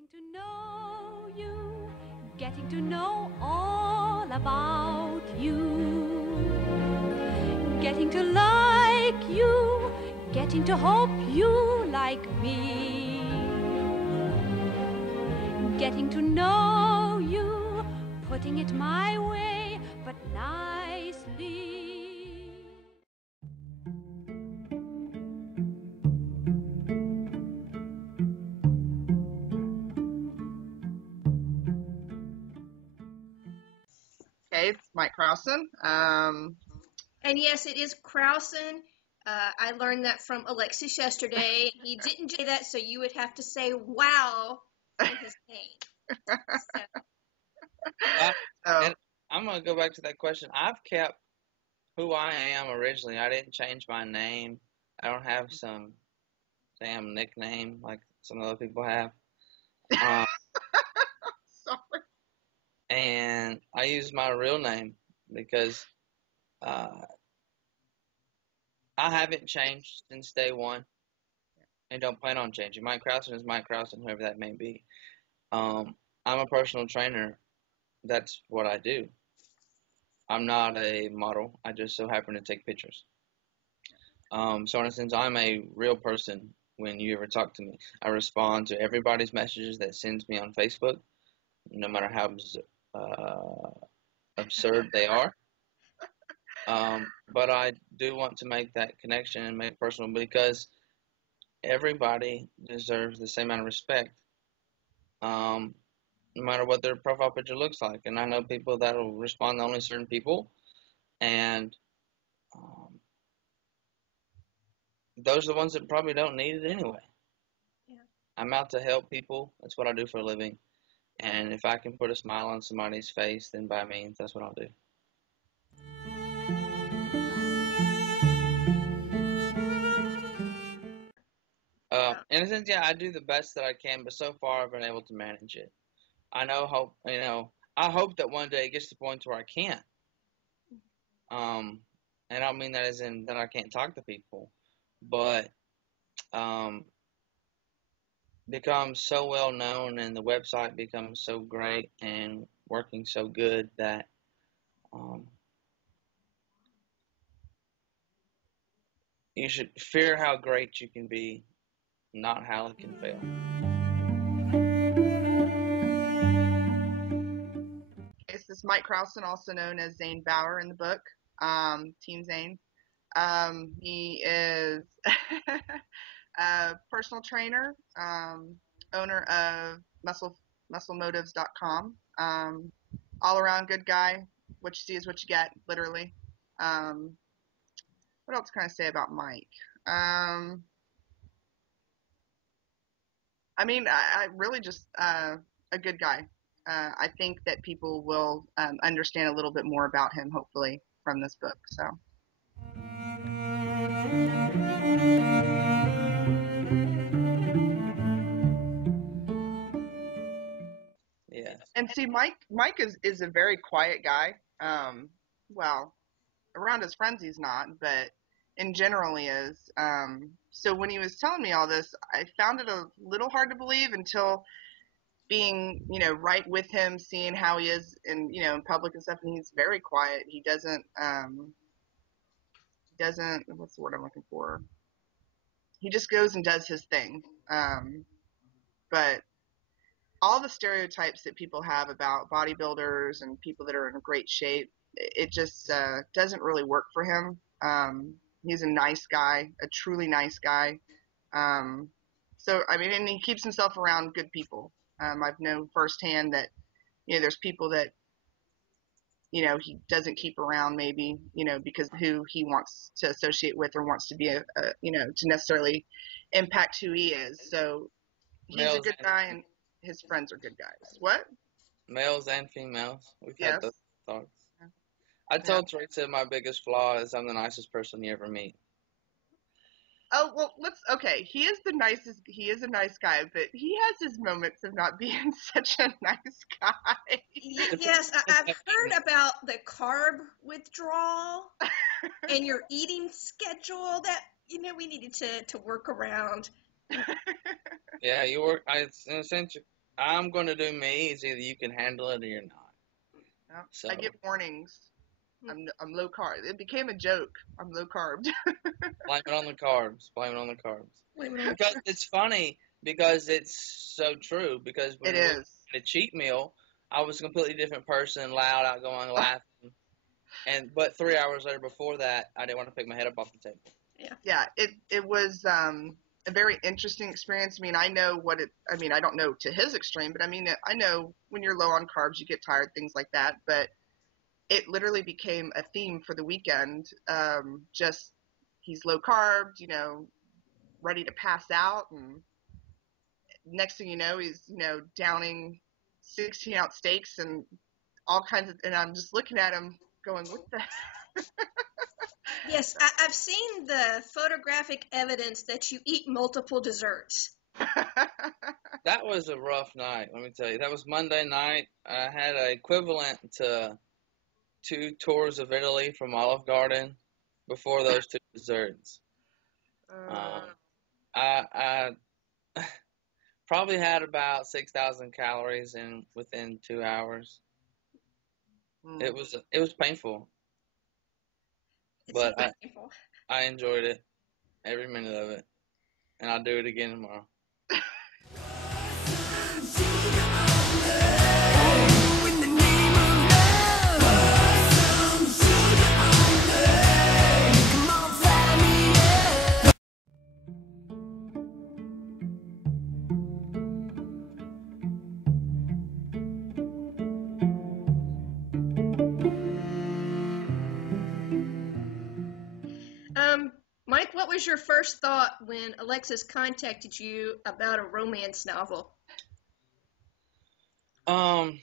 Getting to know you, getting to know all about you, getting to like you, getting to hope you like me, getting to know you, putting it my way, but nicely. Okay, it's Mike Crowson. And yes, it is Crowson. I learned that from Alexis yesterday. He didn't say that, so you would have to say wow in his name. And I'm going to go back to that question. I've kept who I am originally. I didn't change my name. I don't have some damn nickname like some other people have. Sorry. And I use my real name because I haven't changed since day one and don't plan on changing. Mike Crowson is Mike Crowson, whoever that may be. I'm a personal trainer. That's what I do. I'm not a model. I just so happen to take pictures. So in a sense, I'm a real person when you ever talk to me. I respond to everybody's messages that sends me on Facebook, no matter how absurd they are. But I do want to make that connection and make it personal because everybody deserves the same amount of respect, no matter what their profile picture looks like. And I know people that will respond to only certain people, and those are the ones that probably don't need it anyway. Yeah. I'm out to help people. That's what I do for a living. And if I can put a smile on somebody's face, then by means, that's what I'll do. In a sense, yeah, I do the best that I can, but so far I've been able to manage it. I hope that one day it gets to the point where I can't. And I don't mean that as in that I can't talk to people, but becomes so well known and the website becomes so great and working so good that you should fear how great you can be, not how it can fail. This is Mike Crowson, also known as Zane Bauer in the book, Team Zane. He is a personal trainer, owner of musclemotives.com. All around good guy. What you see is what you get, literally. What else can I say about Mike? I really just a good guy. I think that people will understand a little bit more about him, hopefully, from this book. So. Yeah. And see, Mike is a very quiet guy. Well, around his friends he's not, but in general he is. So when he was telling me all this, I found it a little hard to believe until being, right with him, seeing how he is in public and stuff, and he's very quiet. He doesn't, what's the word I'm looking for? He just goes and does his thing. But all the stereotypes that people have about bodybuilders and people that are in great shape, it just doesn't really work for him. He's a nice guy, a truly nice guy. And he keeps himself around good people. I've known firsthand that, there's people that, he doesn't keep around maybe, because who he wants to associate with or wants to be to necessarily impact who he is. So he's a good guy and his friends are good guys. What? Males and females. We've Yes. had those talks. I told Teresa my biggest flaw is I'm the nicest person you ever meet. Oh, well, okay, he is a nice guy, but he has his moments of not being such a nice guy. Yes, I've heard about the carb withdrawal and your eating schedule that, we needed to work around. Yeah, in a sense, I'm gonna do me. It's either you can handle it or you're not. No, So I get warnings. I'm low carb. It became a joke. I'm low carb. blame it on the carbs. Blame it on the carbs. Wait a minute. Because it's funny because it's so true. Because when It we is. had a cheat meal, I was a completely different person, loud, outgoing, laughing. But 3 hours later, before that, I didn't want to pick my head up off the table. Yeah, it was a very interesting experience. I mean, I know what it. I mean, I don't know to his extreme, but I mean, I know when you're low on carbs, you get tired, things like that. But it literally became a theme for the weekend. Just he's low carb, ready to pass out, and next thing you know, he's downing 16-ounce steaks and all kinds of. And I'm just looking at him, going, "What the?" Yes, I've seen the photographic evidence that you eat multiple desserts. That was a rough night, let me tell you. That was Monday night. I had an equivalent to 2 tours of Italy from Olive Garden before those 2 desserts. I probably had about 6,000 calories within 2 hours. It was painful, but painful. I enjoyed it, every minute of it, and I'll do it again tomorrow. Mike, what was your first thought when Alexis contacted you about a romance novel? I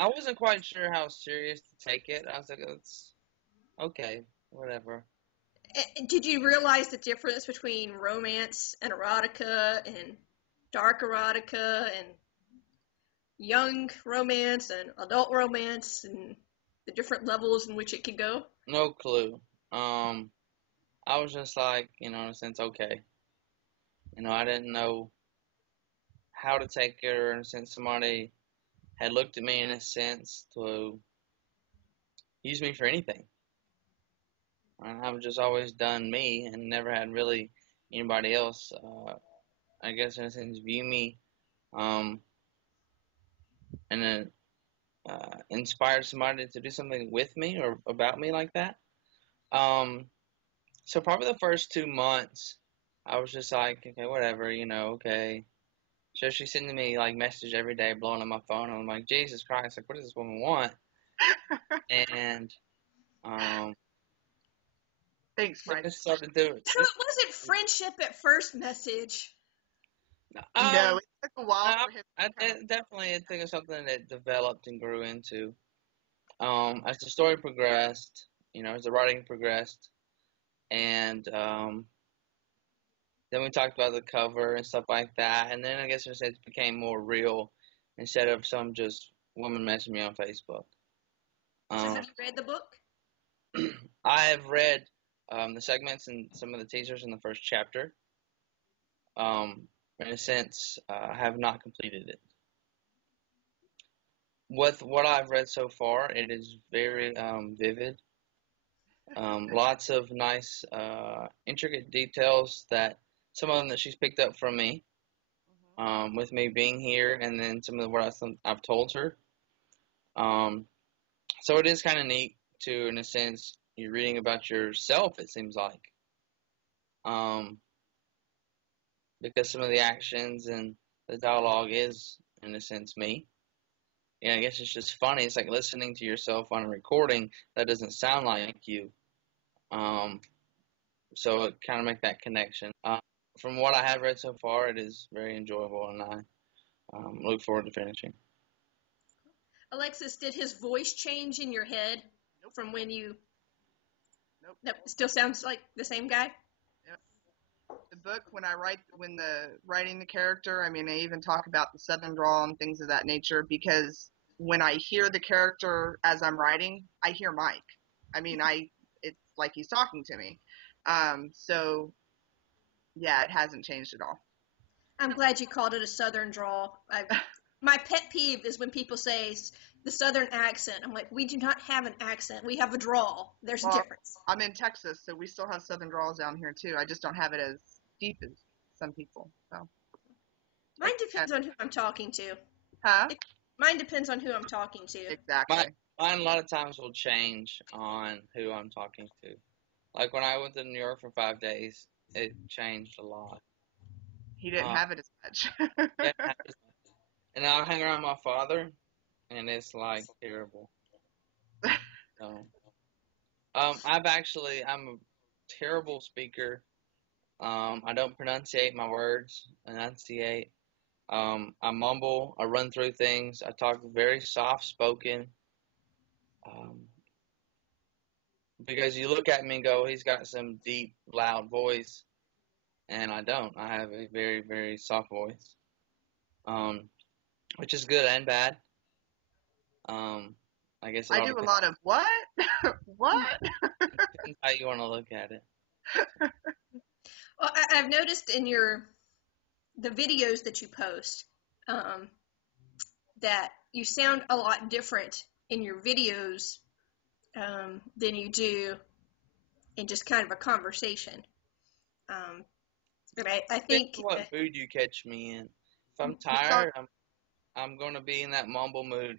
wasn't quite sure how serious to take it. I was like, it's okay, whatever. Did you realize the difference between romance and erotica and dark erotica and young romance and adult romance and the different levels in which it could go? No clue. I was just like, in a sense, okay. I didn't know how to take it, or in a sense, somebody had looked at me in a sense to use me for anything. I've just always done me and never had really anybody else, I guess, in a sense, view me, and then inspire somebody to do something with me or about me like that. So probably the first 2 months, I was just like, okay, whatever, okay. So she's sending me like messages every day, blowing up my phone. And I'm like, Jesus Christ, like, what does this woman want? And Thanks, Mike. I started to do it. So it wasn't friendship at first message. No, it took a while for him. Definitely, I think it's something that developed and grew into. As the story progressed, as the writing progressed, and then we talked about the cover and stuff like that, and then I guess it became more real instead of some just woman messaging me on Facebook. So have you read the book? I have read the segments and some of the teasers in the first chapter. In a sense, I have not completed it. With what I've read so far, it is very vivid. Lots of nice, intricate details that some of them that she's picked up from me, with me being here, and then some of what I've told her. So it is kind of neat to, in a sense, you're reading about yourself, it seems like. Because some of the actions and the dialogue is, in a sense, me. Yeah, I guess it's just funny. It's like listening to yourself on a recording that doesn't sound like you. So it kind of make that connection. From what I have read so far, it is very enjoyable, and I look forward to finishing. Alexis, did his voice change in your head from when you... Nope. That still sounds like the same guy? Yep. The book, when writing the character, I mean, I even talk about the Southern drawl and things of that nature, because when I hear the character as I'm writing, I hear Mike. I mean, it's like he's talking to me. So yeah, it hasn't changed at all. I'm glad you called it a Southern drawl. My pet peeve is when people say the Southern accent. I'm like, we do not have an accent. We have a drawl. There's a Well, difference. I'm in Texas, so we still have Southern drawls down here too. I just don't have it as deep as some people. So. Mine depends on who I'm talking to. Huh? Mine depends on who I'm talking to. Exactly. Mine a lot of times will change on who I'm talking to. Like when I went to New York for 5 days, it changed a lot. He didn't have it as much. Yeah, and I hang around my father, and it's like terrible. So, I'm a terrible speaker. I don't pronunciate my words. Enunciate. I mumble. I run through things. I talk very soft spoken. Because you look at me and go, he's got some deep, loud voice, and I don't. I have a very, very soft voice, which is good and bad. I guess I do a lot of what? What? Depends how you want to look at it. Well, I've noticed in the videos that you post that you sound a lot different in your videos than you do in just kind of a conversation. But I think what mood you catch me in. If I'm tired, I'm going to be in that mumble mood.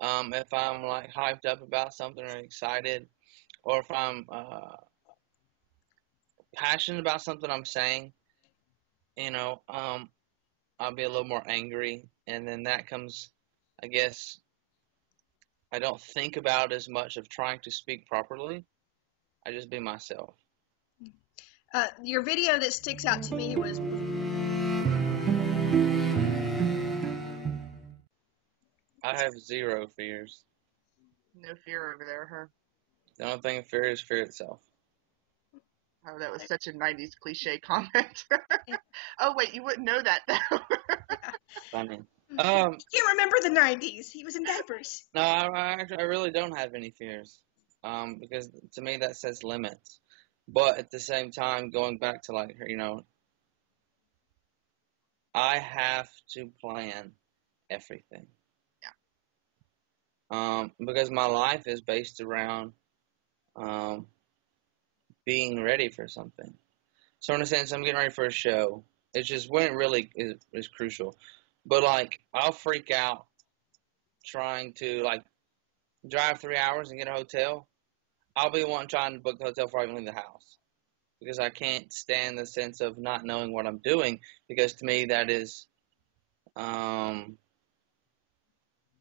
If I'm like hyped up about something or excited, or if I'm passionate about something I'm saying, I'll be a little more angry, and then that comes, I guess, I don't think about as much of trying to speak properly. I just be myself. Your video that sticks out to me was I have zero fears. No fear over there, huh? The only thing of fear is fear itself. Oh, that was such a 90s cliche comment. Oh, wait, you wouldn't know that, though. Funny. You can't remember the 90s. He was in diapers. No, I really don't have any fears. Because to me that sets limits. But at the same time, going back to I have to plan everything. Yeah. Because my life is based around being ready for something. So in a sense, I'm getting ready for a show. It's just when it really is crucial. But like, I'll freak out trying to like drive 3 hours and get a hotel. I'll be the one trying to book the hotel before I even leave the house, because I can't stand the sense of not knowing what I'm doing, because to me that is,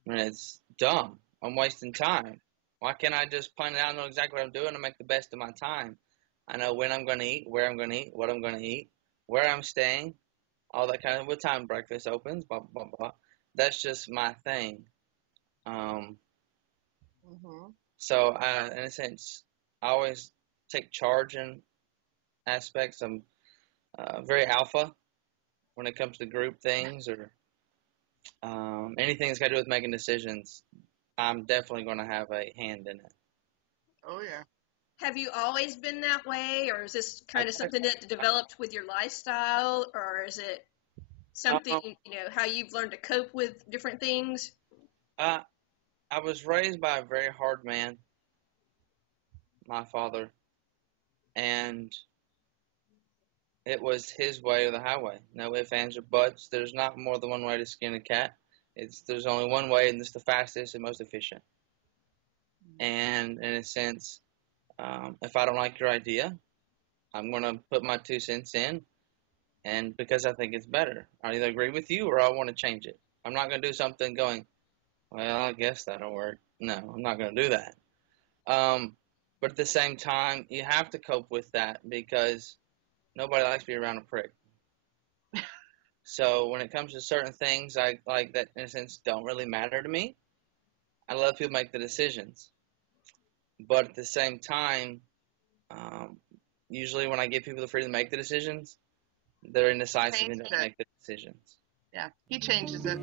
it's dumb. I'm wasting time. Why can't I just plan it out and know exactly what I'm doing and make the best of my time? I know when I'm going to eat, where I'm going to eat, what I'm going to eat, where I'm staying, all that kind of, what time breakfast opens, blah, blah, blah. That's just my thing. So, in a sense, I always take charge in aspects. I'm very alpha when it comes to group things or anything that's got to do with making decisions. I'm definitely going to have a hand in it. Oh, yeah. Have you always been that way, or is this kind of something that developed with your lifestyle, or is it something, how you've learned to cope with different things? I was raised by a very hard man, my father, and it was his way or the highway. No ifs, ands, or buts. There's not more than one way to skin a cat. There's only one way, and it's the fastest and most efficient. And in a sense, if I don't like your idea, I'm going to put my 2 cents in, and because I think it's better. I either agree with you or I want to change it. I'm not going to do something going, well, I guess that'll work. No, I'm not going to do that. But at the same time, you have to cope with that, because nobody likes to be around a prick. So when it comes to certain things like that, in a sense, don't really matter to me, I let people make the decisions. But at the same time, usually when I give people the freedom to make the decisions, they're indecisive and don't make the decisions. Yeah, he changes it.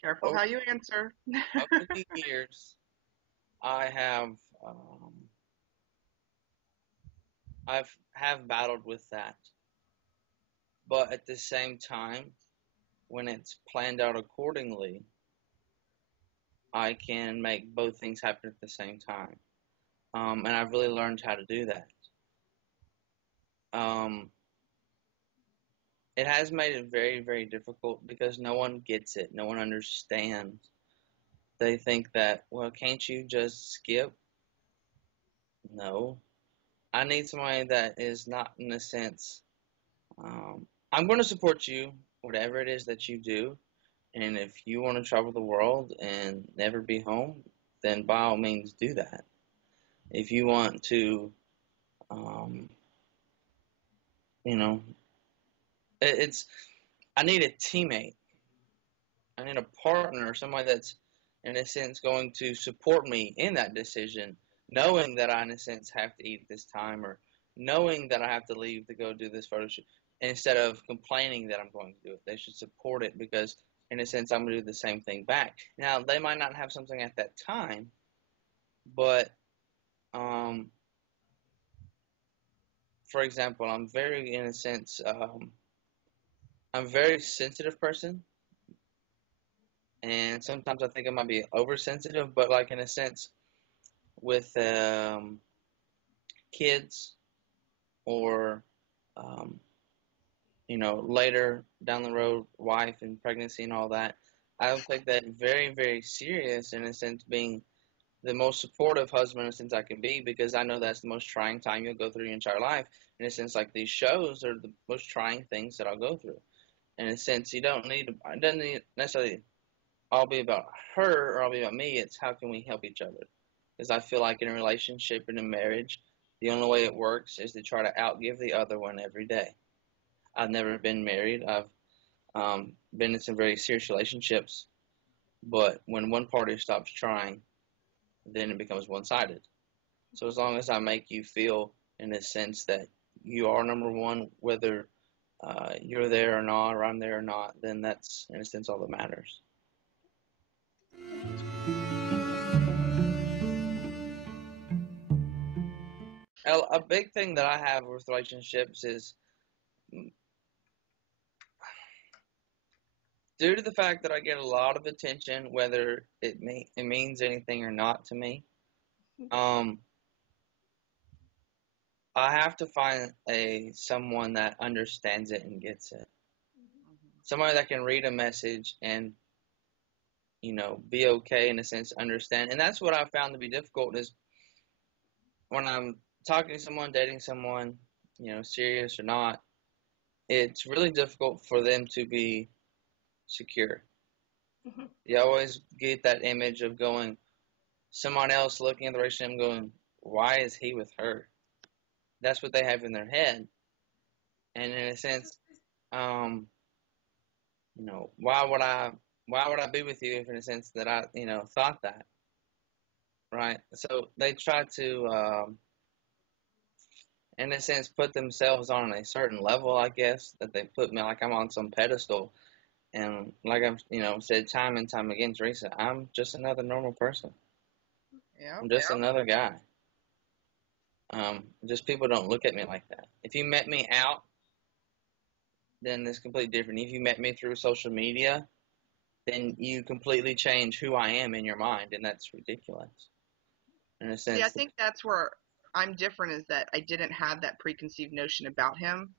Careful how you answer. Over the years, I have have battled with that. But at the same time, when it's planned out accordingly, I can make both things happen at the same time. And I've really learned how to do that. It has made it very, very difficult because no one gets it. No one understands. They think that, well, can't you just skip? No. I need somebody that is not, in a sense, I'm going to support you, whatever it is that you do. And if you want to travel the world and never be home, then by all means do that. If you want to, you know, I need a teammate. I need a partner, somebody that's, in a sense, going to support me in that decision, knowing that I, in a sense, have to eat this time, or knowing that I have to leave to go do this photo shoot, instead of complaining that I'm going to do it. They should support it because, in a sense, I'm going to do the same thing back. Now, they might not have something at that time, but, for example, I'm very, in a sense, I'm a very sensitive person. And sometimes I think I might be oversensitive, but like in a sense with kids or, later down the road, wife and pregnancy and all that, I would take that very, very serious, in a sense, being the most supportive husband in a sense I can be, because I know that's the most trying time you'll go through your entire life. In a sense, like these shows are the most trying things that I'll go through. In a sense, it doesn't need necessarily all be about her or all be about me. It's how can we help each other? Because I feel like in a relationship and a marriage, the only way it works is to try to outgive the other one every day. I've never been married. I've been in some very serious relationships, but when one party stops trying, then it becomes one-sided. So as long as I make you feel, in a sense, that you are number one, whether you're there or not, or I'm there or not, then that's, in a sense, all that matters. A big thing that I have with relationships is, due to the fact that I get a lot of attention, whether it means anything or not to me, I have to find someone that understands it and gets it. Somebody that can read a message and, be okay, in a sense, understand. And that's what I found to be difficult, is when I'm talking to someone, dating someone, serious or not, it's really difficult for them to be secure. Mm-hmm. You always get that image of someone else looking at the relationship going, why is he with her? That's what they have in their head. And in a sense, why would I be with you if, in a sense, that I, thought that, right? So they try to, in a sense, put themselves on a certain level, I guess, that they put me like I'm on some pedestal. And like I've, said time and time again, Teresa, I'm just another normal person. Yeah. I'm just another guy. Just people don't look at me like that. If you met me out, then it's completely different. If you met me through social media, then you completely change who I am in your mind, and that's ridiculous. In a sense. Yeah, I think that's where I'm different, is that I didn't have that preconceived notion about him,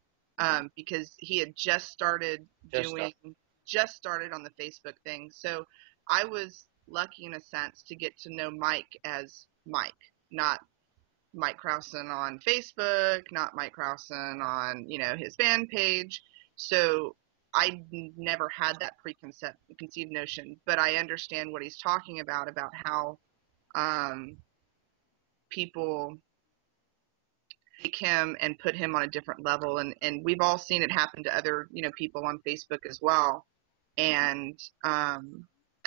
because he had just started on the Facebook thing. So I was lucky, in a sense, to get to know Mike as Mike, not Mike Crowson on Facebook, not Mike Crowson on, his fan page. So I never had that preconceived notion, but I understand what he's talking about how people take him and put him on a different level, and we've all seen it happen to other, people on Facebook as well. And I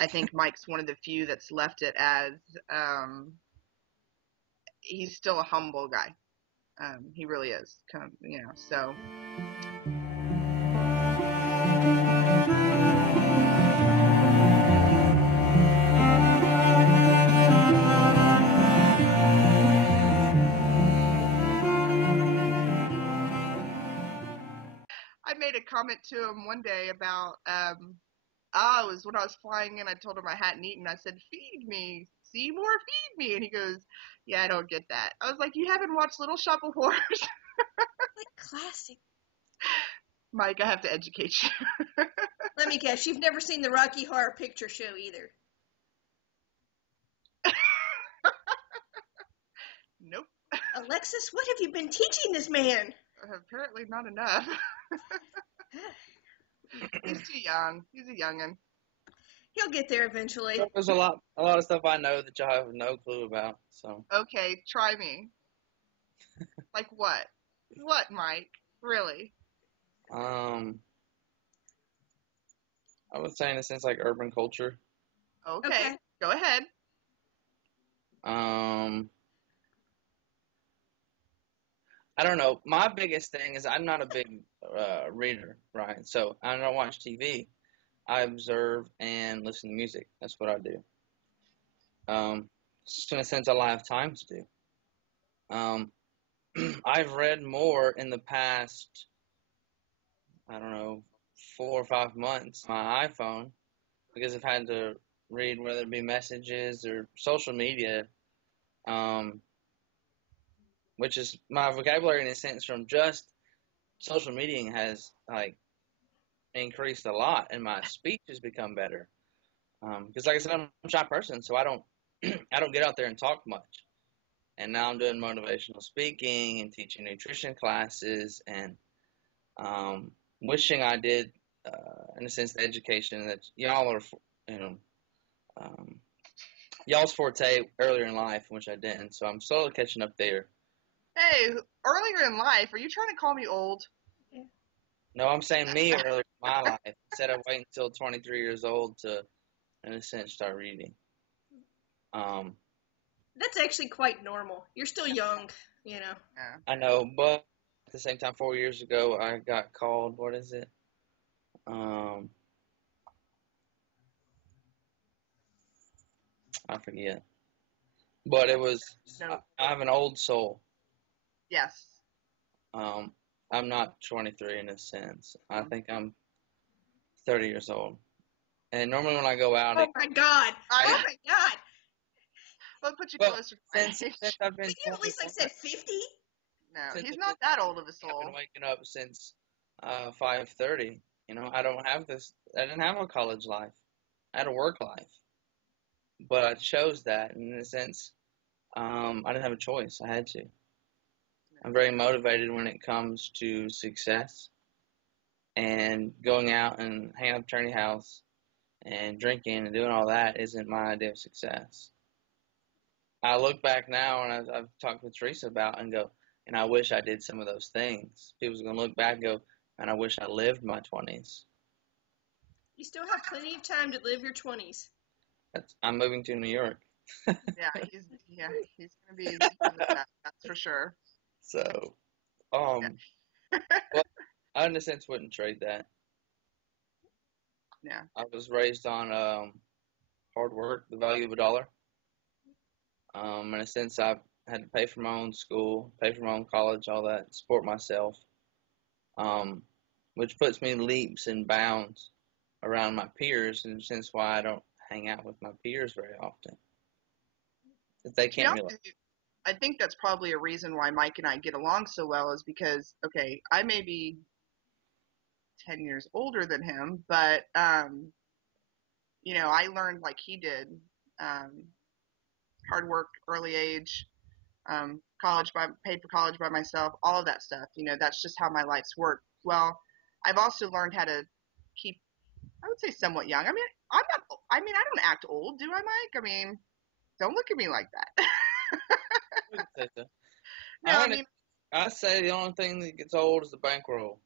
think Mike's one of the few that's left it as he's still a humble guy. He really is, so. made a comment to him one day about it was when I was flying in. I told him I hadn't eaten. I said, "Feed me, Seymour, feed me." And he goes, "Yeah, I don't get that." I was like, "You haven't watched Little Shop of Horrors?" Like classic. Mike, I have to educate you. Let me guess, you've never seen the Rocky Horror Picture Show either. Nope. Alexis, what have you been teaching this man? Apparently not enough. He's too young. He's a youngin'. He'll get there eventually. There's a lot of stuff I know that y'all have no clue about. So Okay, try me. Like what? What, Mike? Really? I would say in a sense like urban culture. Okay. Go ahead. I don't know. My biggest thing is I'm not a big reader, right? So I don't watch TV. I observe and listen to music. That's what I do. Just in a sense, all I have time to do. I've read more in the past, I don't know, 4 or 5 months on my iPhone because I've had to read whether it be messages or social media, which is my vocabulary in a sense from just social media has like increased a lot, and my speech has become better. Because like I said, I'm a shy person, so I don't I don't get out there and talk much. And now I'm doing motivational speaking and teaching nutrition classes, and wishing I did, in a sense, the education that y'all are, you know, y'all's forte earlier in life, which I didn't. So I'm slowly catching up there. Hey, earlier in life, are you trying to call me old? No, I'm saying me earlier in my life. Instead of waiting until 23 years old to, in a sense, start reading. That's actually quite normal. You're still young, you know. Yeah. I know, but at the same time, 4 years ago, I got called, what is it? I forget. But it was, No. I have an old soul. Yes. I'm not 23 in a sense. I think I'm 30 years old. And normally when I go out, Oh my God! Oh my God! What put you well, closer to my since age? I've been Did you at least like said 50? No, since he's I've not that old of a I've soul. been waking up since 5:30. You know, I don't have this. I didn't have a college life. I had a work life, but I chose that in a sense. I didn't have a choice. I had to. I'm very motivated when it comes to success, and going out and hanging out at Trinity House and drinking and doing all that isn't my idea of success. I look back now and I've talked with Teresa about and go, and I wish I did some of those things. People's going to look back and go, and I wish I lived my 20s. You still have plenty of time to live your 20s. I'm moving to New York. Yeah, he's gonna be with that. That's for sure. So, well, I in a sense wouldn't trade that. Yeah. I was raised on hard work, the value of a dollar. In a sense, I had to pay for my own school, pay for my own college, all that, support myself, which puts me leaps and bounds around my peers, in a sense why I don't hang out with my peers very often. If they can't realize. I think that's probably a reason why Mike and I get along so well is because, okay, I may be 10 years older than him, but, you know, I learned like he did, hard work, early age, paid for college by myself, all of that stuff. You know, that's just how my life's worked. Well, I've also learned how to keep, I would say somewhat young. I mean, I don't act old, do I, Mike? I mean, don't look at me like that. No, I say the only thing that gets old is the bankroll.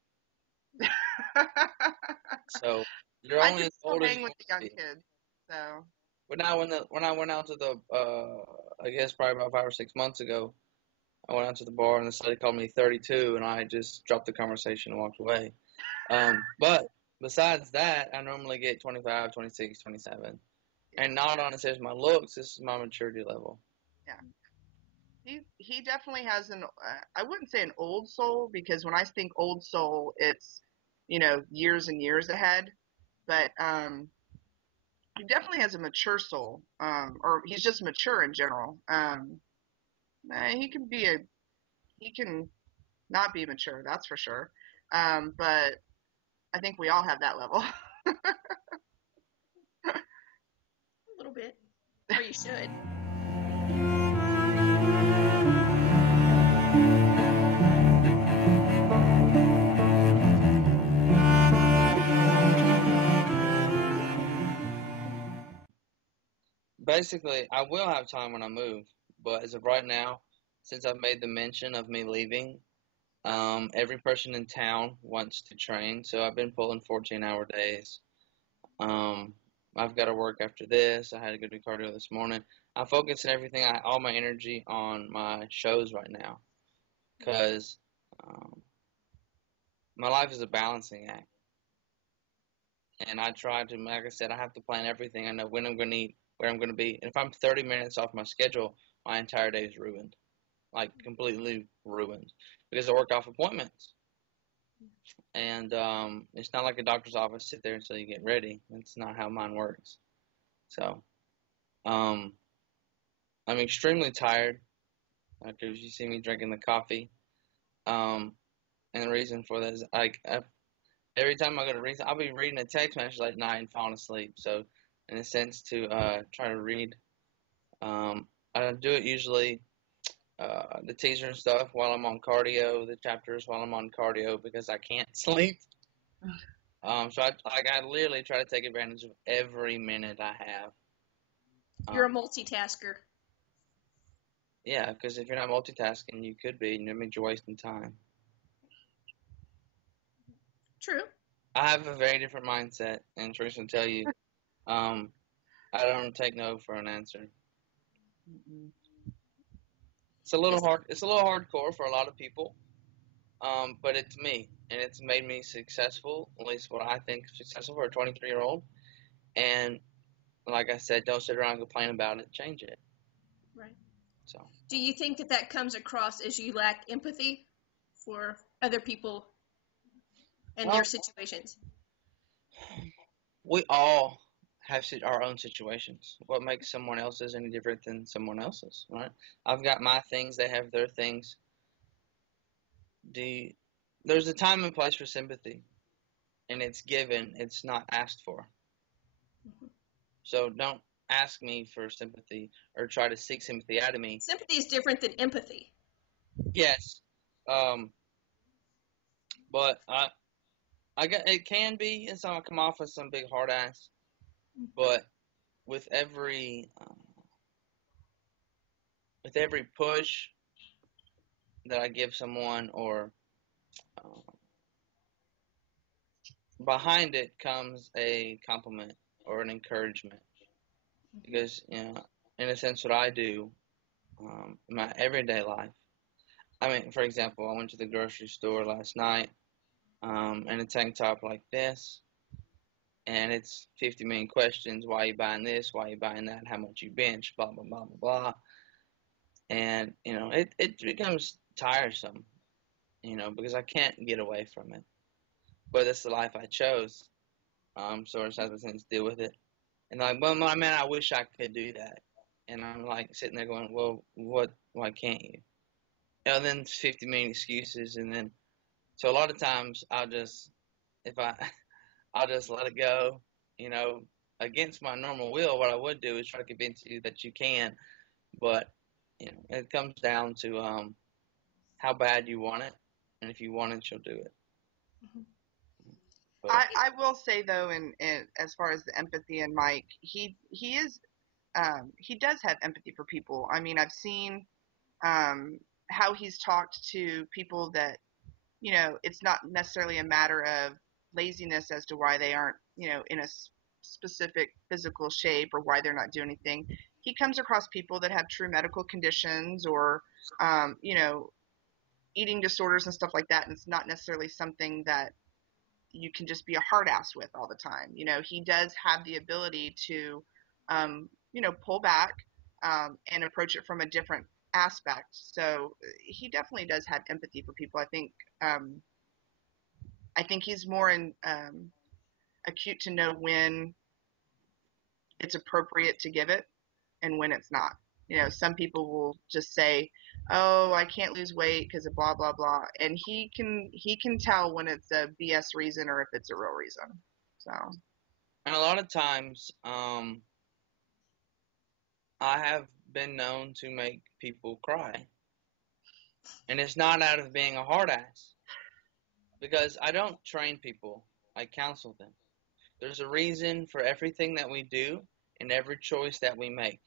So you're only as old as hang you with want the young to be. kids. So. But now when I went out to the I guess probably about 5 or 6 months ago, I went out to the bar and this lady called me 32, and I just dropped the conversation and walked away. But besides that, I normally get 25, 26, 27. And not on it says my looks, this is my maturity level. Yeah. He definitely has I wouldn't say an old soul, because when I think old soul, it's, years and years ahead. But he definitely has a mature soul, or he's just mature in general. He can not be mature, that's for sure. But I think we all have that level. A little bit. Or you should. Basically, I will have time when I move, but as of right now, since I've made the mention of me leaving, every person in town wants to train, so I've been pulling 14-hour days. I've got to work after this. I had to go do cardio this morning. I'm focusing all my energy on my shows right now, because my life is a balancing act. And I try to, like I said, I have to plan everything. I know when I'm going to eat, where I'm going to be. And if I'm 30 minutes off my schedule, my entire day is ruined. Like, completely ruined. Because I work off appointments. And it's not like a doctor's office, sit there until you get ready. That's not how mine works. So, I'm extremely tired. Because you see me drinking the coffee. And the reason for that is, every time I go to read, I'll be reading a text message late at night and falling asleep. So, in a sense, to try to read, I do it usually the teaser and stuff while I'm on cardio, the chapters while I'm on cardio because I can't sleep. So I literally try to take advantage of every minute I have. You're a multitasker. Yeah, because if you're not multitasking, you could be, and that means you're wasting time. True. I have a very different mindset, and Trish will tell you, I don't take no for an answer. Mm-mm. It's a little hard. It's a little hardcore for a lot of people, but it's me, and it's made me successful. At least what I think is successful for a 23-year-old. And like I said, don't sit around and complain about it. Change it. Right. So. Do you think that comes across as you lack empathy for other people and their situations? We all have our own situations. What makes someone else's any different than someone else's, right? I've got my things, they have their things. There's a time and place for sympathy, and it's given, it's not asked for. Mm-hmm. So don't ask me for sympathy or try to seek sympathy out of me. Sympathy is different than empathy. Yes. But it can be, and so I come off as some big hard ass. But with every push that I give someone, or behind it comes a compliment or an encouragement, because in a sense, what I do in my everyday life. I mean, for example, I went to the grocery store last night in a tank top like this. And it's 50 million questions. Why are you buying this? Why are you buying that? How much you bench? Blah, blah, blah, blah, blah. And, it becomes tiresome, because I can't get away from it. But that's the life I chose. So I just have to deal with it. And well, man, I wish I could do that. And I'm sitting there going, well, why can't you? Then it's 50 million excuses. And then, so a lot of times I'll just let it go, against my normal will. What I would do is try to convince you that you can, but, it comes down to how bad you want it, and if you want it, you'll do it. Mm-hmm. I will say, though, in as far as the empathy in Mike, he does have empathy for people. I mean, I've seen how he's talked to people that, it's not necessarily a matter of laziness as to why they aren't, in a specific physical shape or why they're not doing anything. He comes across people that have true medical conditions or, eating disorders and stuff like that. And it's not necessarily something that you can just be a hard ass with all the time. He does have the ability to, pull back and approach it from a different aspect. So he definitely does have empathy for people. I think I think he's more acute to know when it's appropriate to give it and when it's not. Some people will just say, "Oh, I can't lose weight because of blah blah blah," and he can tell when it's a BS reason or if it's a real reason. So. And a lot of times, I have been known to make people cry. And it's not out of being a hard ass. Because I don't train people, I counsel them. There's a reason for everything that we do and every choice that we make.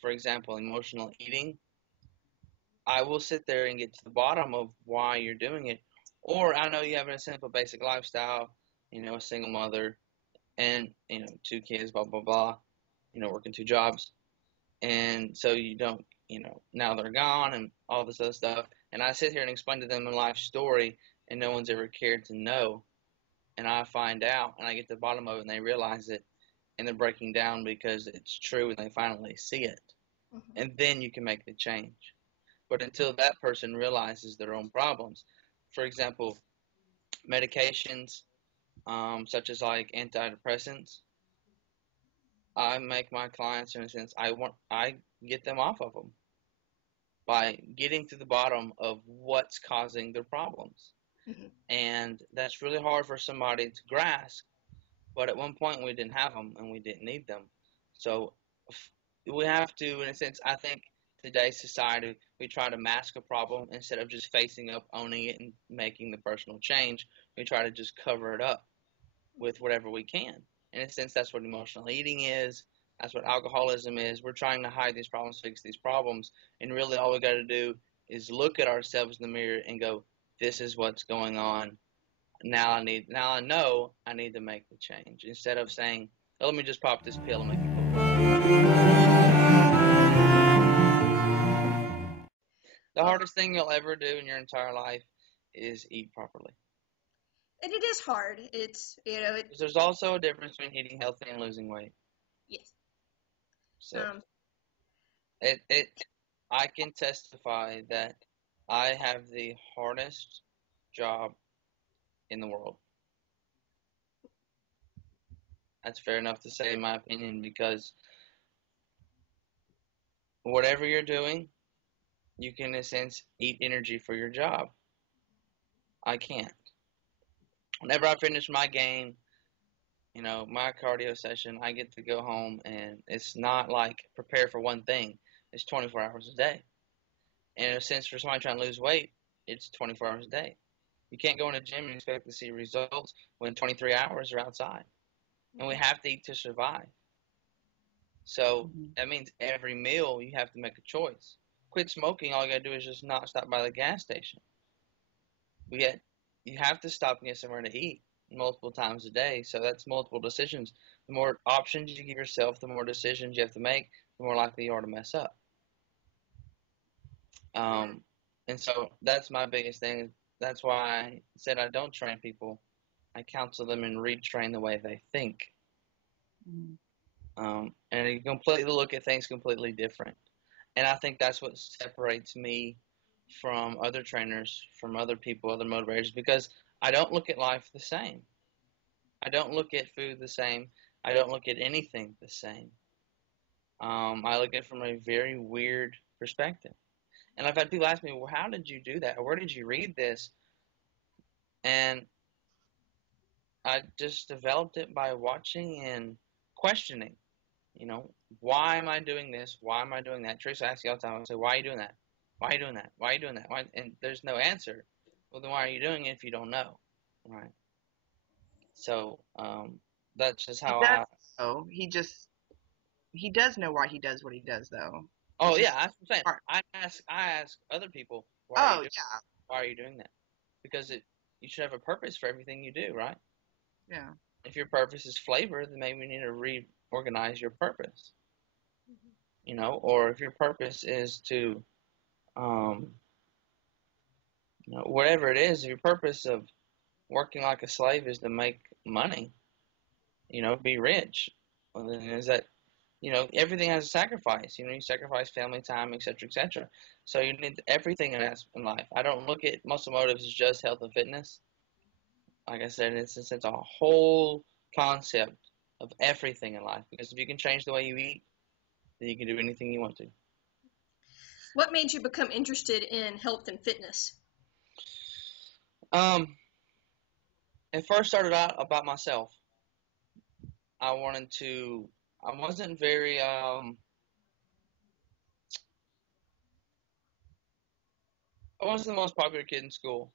For example, emotional eating. I will sit there and get to the bottom of why you're doing it. Or I know you have a simple, basic lifestyle, a single mother, and, 2 kids, blah, blah, blah, working 2 jobs. And so you don't, now they're gone and all this other stuff. And I sit here and explain to them a life story, and no one's ever cared to know. And I find out, and I get to the bottom of it, and they realize it, and they're breaking down because it's true, and they finally see it. Mm-hmm. And then you can make the change. But until that person realizes their own problems, for example, medications, such as like antidepressants, I make my clients, in a sense, I get them off of them by getting to the bottom of what's causing their problems. Mm-hmm. And that's really hard for somebody to grasp, but at one point we didn't have them and we didn't need them. So we have to, in a sense, I think today's society, we try to mask a problem instead of just facing up, owning it, and making the personal change. We try to just cover it up with whatever we can. In a sense, that's what emotional eating is. That's what alcoholism is. We're trying to hide these problems, fix these problems, and really all we got to do is look at ourselves in the mirror and go, this is what's going on. Now I know I need to make the change. Instead of saying, oh, let me just pop this pill and make it go. The hardest thing you'll ever do in your entire life is eat properly. And it is hard. It's, There's also a difference between eating healthy and losing weight. Yes. So, I can testify that I have the hardest job in the world. That's fair enough to say, in my opinion, because whatever you're doing, you can, in a sense, eat energy for your job. I can't. Whenever I finish my game, my cardio session, I get to go home, and it's not like prepare for one thing. It's 24 hours a day. And in a sense, for somebody trying to lose weight, it's 24 hours a day. You can't go in a gym and expect to see results when 23 hours are outside. And we have to eat to survive. So that means every meal you have to make a choice. Quit smoking, all you got to do is just not stop by the gas station. You have to stop and get somewhere to eat multiple times a day. So that's multiple decisions. The more options you give yourself, the more decisions you have to make, the more likely you are to mess up. And so that's my biggest thing. That's why I said I don't train people. I counsel them and retrain the way they think. And you completely look at things completely different. And I think that's what separates me from other trainers, from other people, other motivators, because I don't look at life the same. I don't look at food the same. I don't look at anything the same. I look at it from a very weird perspective. And I've had people ask me, well, how did you do that? Or where did you read this? And I just developed it by watching and questioning. Why am I doing this? Why am I doing that? Teresa asks you all the time, I say, why are you doing that? Why are you doing that? Why are you doing that? Why? And there's no answer. Well, then why are you doing it if you don't know? Right. So that's just how he does know why he does what he does, though. Oh, yeah, that's what I'm saying. I ask other people, why are you doing that? Because you should have a purpose for everything you do, right? Yeah. If your purpose is flavor, then maybe you need to reorganize your purpose. Or if your purpose is to, whatever it is, if your purpose of working like a slave is to make money, be rich, well, then is that, everything has a sacrifice. You sacrifice family time, etc., etc. So you need everything in life. I don't look at Muscle Motives as just health and fitness. like I said, it's a whole concept of everything in life. Because if you can change the way you eat, then you can do anything you want to. What made you become interested in health and fitness? It first started out about myself. I wasn't very, I wasn't the most popular kid in school.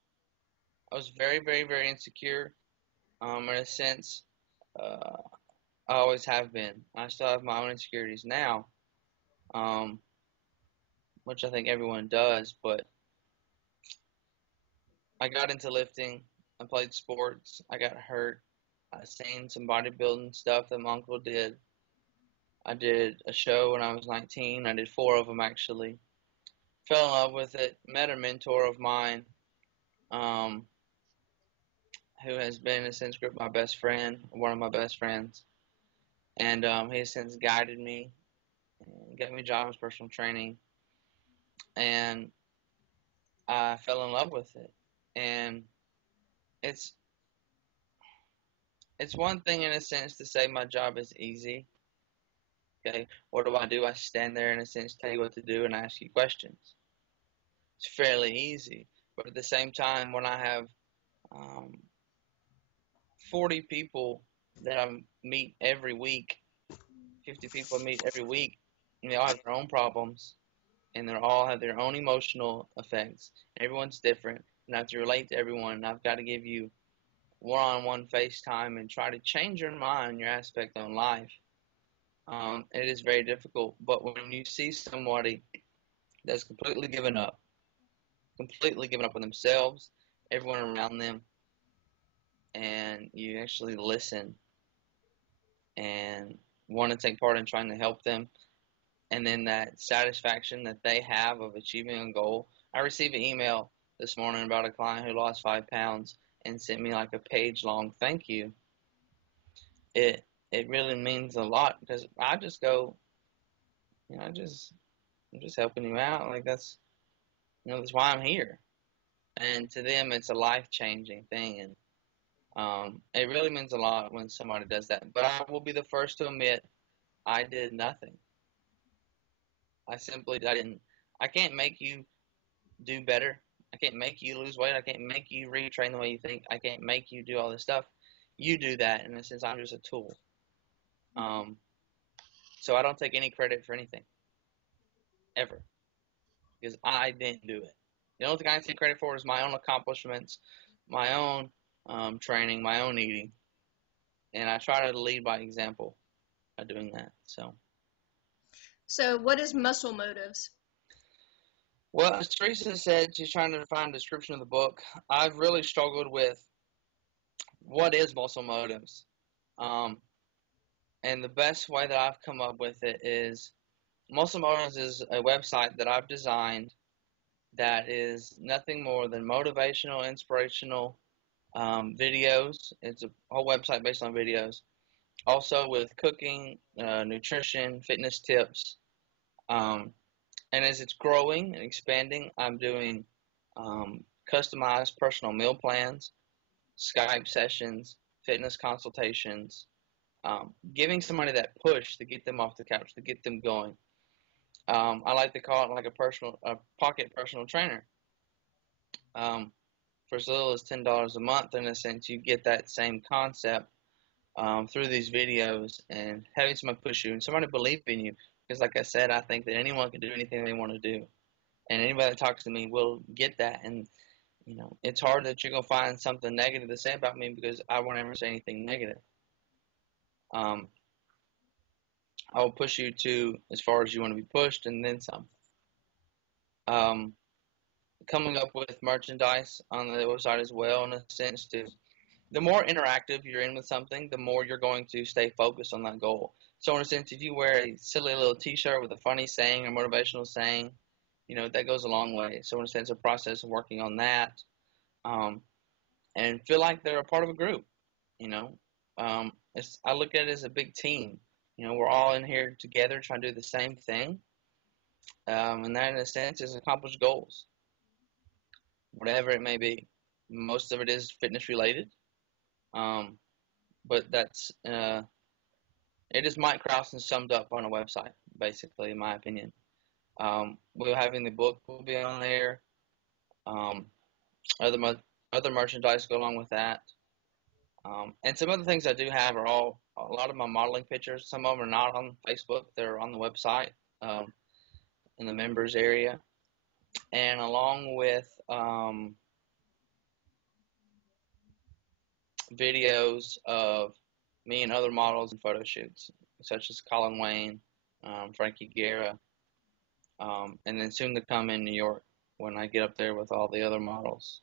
I was very, very, very insecure. In a sense, uh, I always have been. I still have my own insecurities now, um, which I think everyone does, but I got into lifting. I played sports. I got hurt. I seen some bodybuilding stuff that my uncle did. I did a show when I was 19. I did 4 of them actually. Fell in love with it. Met a mentor of mine, um, who has been in a sense group my best friend, one of my best friends, and he has since guided me, and got me jobs, personal training, and I fell in love with it. And it's it's one thing in a sense to say my job is easy. Okay, what do? I stand there in a sense, tell you what to do, and ask you questions. It's fairly easy, but at the same time, when I have um, 40 people that I meet every week, 50 people I meet every week, and they all have their own problems, and they all have their own emotional effects. Everyone's different, and I have to relate to everyone, and I've got to give you one-on-one FaceTime and try to change your mind, your aspect on life. It is very difficult, but when you see somebody that's completely given up on themselves, everyone around them, and you actually listen and want to take part in trying to help them, and then that satisfaction that they have of achieving a goal. I received an email this morning about a client who lost 5 pounds and sent me like a page long thank you. It really means a lot because I just go, I'm just helping you out. Like that's why I'm here. And to them, it's a life changing thing, and it really means a lot when somebody does that. But I will be the first to admit I did nothing. I didn't. I can't make you do better. I can't make you lose weight. I can't make you retrain the way you think. I can't make you do all this stuff. You do that, in a sense, I'm just a tool. So I don't take any credit for anything, ever, because I didn't do it. The only thing I take credit for is my own accomplishments, my own training, my own eating, and I try to lead by example by doing that. So what is Muscle Motives? Well, as Teresa said, she's trying to find a description of the book. I've really struggled with what is Muscle Motives. And the best way that I've come up with it is Muscle Motives is a website that I've designed that is nothing more than motivational, inspirational videos. It's a whole website based on videos. Also with cooking, nutrition, fitness tips. And as it's growing and expanding, I'm doing customized personal meal plans, Skype sessions, fitness consultations, giving somebody that push to get them off the couch, to get them going. I like to call it like a pocket personal trainer. For as little as $10 a month, in a sense, you get that same concept through these videos and having somebody push you and somebody believe in you. Because like I said, I think that anyone can do anything they want to do. And anybody that talks to me will get that. And, it's hard that you're going to find something negative to say about me because I won't ever say anything negative. I will push you to as far as you want to be pushed and then some. Coming up with merchandise on the website as well, in a sense, too. The more interactive you're in with something, the more you're going to stay focused on that goal. So in a sense, if you wear a silly little t-shirt with a funny saying or motivational saying, that goes a long way. So in a sense, a process of working on that, and feel like they're a part of a group, I look at it as a big team. We're all in here together trying to do the same thing. And that, in a sense, is accomplish goals, whatever it may be. Most of it is fitness related. But that's it is Mike Crowson summed up on a website, basically, in my opinion. We're having the book will be on there. Um, other merchandise go along with that. And some other things I do have are a lot of my modeling pictures. Some of them are not on Facebook; they're on the website in the members area, and along with videos of me and other models and photo shoots, such as Colin Wayne, Frankie Guerra, and then soon to come in New York when I get up there with all the other models.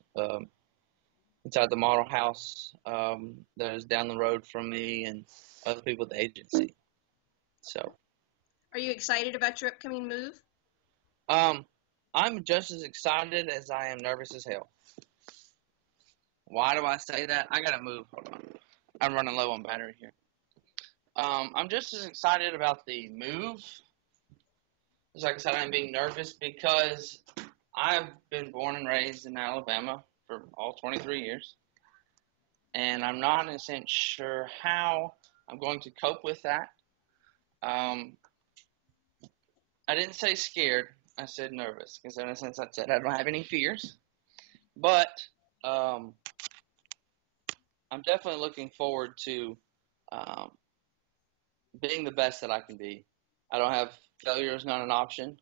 Inside the model house that is down the road from me and other people at the agency. So, Are you excited about your upcoming move? I'm just as excited as I am nervous as hell. Why do I say that? I gotta move. Hold on. I'm running low on battery here. I'm just as excited about the move as like I said, I'm being nervous because I've been born and raised in Alabama for all 23 years, and I'm not in a sense sure how I'm going to cope with that. I didn't say scared, I said nervous, because in a sense I said I don't have any fears, but I'm definitely looking forward to being the best that I can be. I don't have failure is not an option.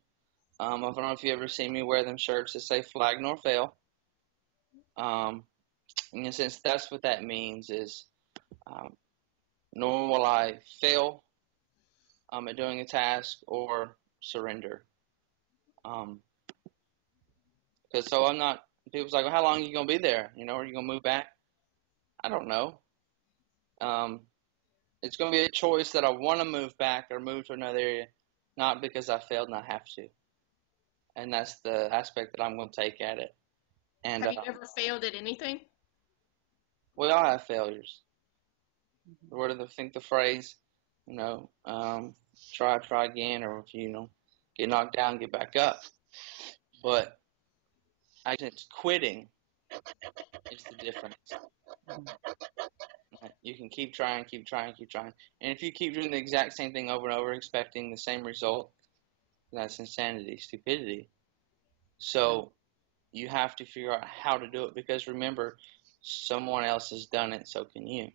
I don't know if you ever seen me wear them shirts that say flag nor fail. In a sense, that's what that means is nor will I fail at doing a task or surrender. Because so I'm not, people's like, well, how long are you going to be there? You know, are you going to move back? I don't know. It's going to be a choice that I want to move back or move to another area, not because I failed and I have to. And that's the aspect that I'm going to take at it. And Have you ever failed at anything? we all have failures. Where do they think the phrase, try again, or if you get knocked down, get back up. But I think quitting is the difference. You can keep trying. And if you keep doing the exact same thing over and over, expecting the same result, that's insanity, stupidity. So you have to figure out how to do it because remember, someone else has done it, so can you.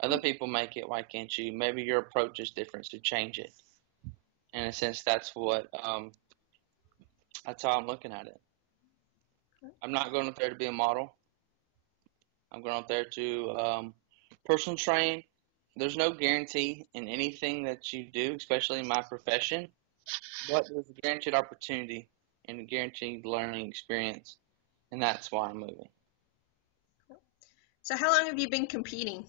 Other people make it, why can't you? Maybe your approach is different, so change it. In a sense, that's how I'm looking at it. I'm not going up there to be a model. I'm going up there to personal train. There's no guarantee in anything that you do, especially in my profession, but there's a guaranteed opportunity and a guaranteed learning experience, and that's why I'm moving. So how long have you been competing?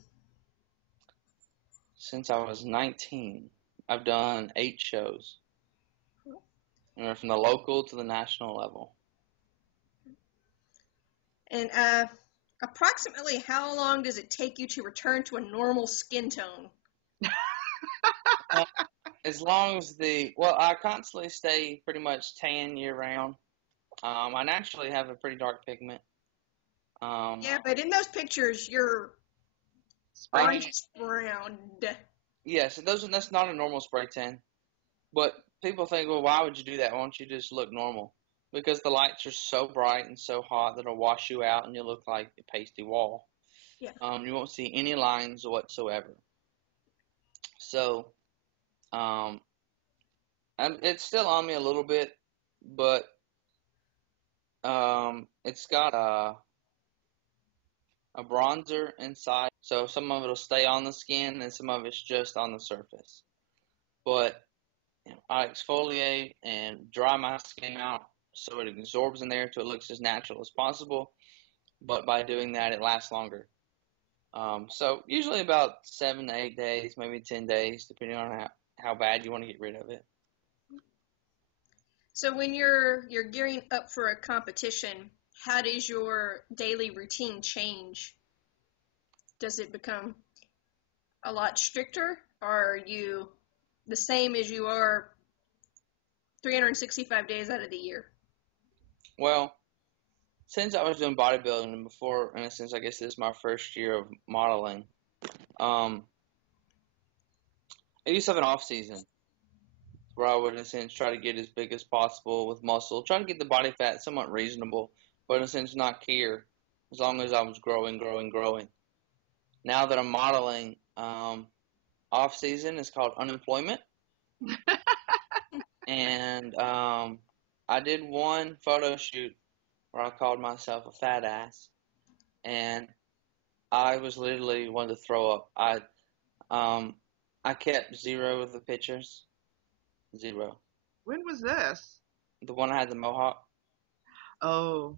Since I was 19. I've done 8 shows. From the local to the national level. And approximately how long does it take you to return to a normal skin tone? As long as I constantly stay pretty much tan year round. I naturally have a pretty dark pigment. Yeah, but in those pictures, you're orange brown. Yes, that's not a normal spray tan. But people think, well, why would you do that? Why don't you just look normal? Because the lights are so bright and so hot that it'll wash you out and you'll look like a pasty wall. Yeah. You won't see any lines whatsoever. So, it's still on me a little bit, but it's got a bronzer inside. So some of it will stay on the skin and some of it's just on the surface. But I exfoliate and dry my skin out so it absorbs in there so it looks as natural as possible. But by doing that, it lasts longer. So usually about 7 to 8 days, maybe 10 days, depending on how bad you want to get rid of it. So when you're gearing up for a competition, how does your daily routine change? Does it become a lot stricter, or are you the same as you are 365 days out of the year? Well, since I was doing bodybuilding and before, in a sense, I guess this is my first year of modeling. I used to have an off season where I would, in a sense, try to get as big as possible with muscle, try to get the body fat somewhat reasonable, but in a sense, not care as long as I was growing. Now that I'm modeling, off season is called unemployment, and I did one photo shoot where I called myself a fat ass, and I was literally wanted to throw up. I kept zero of the pictures, zero. When was this? The one I had the mohawk, Oh.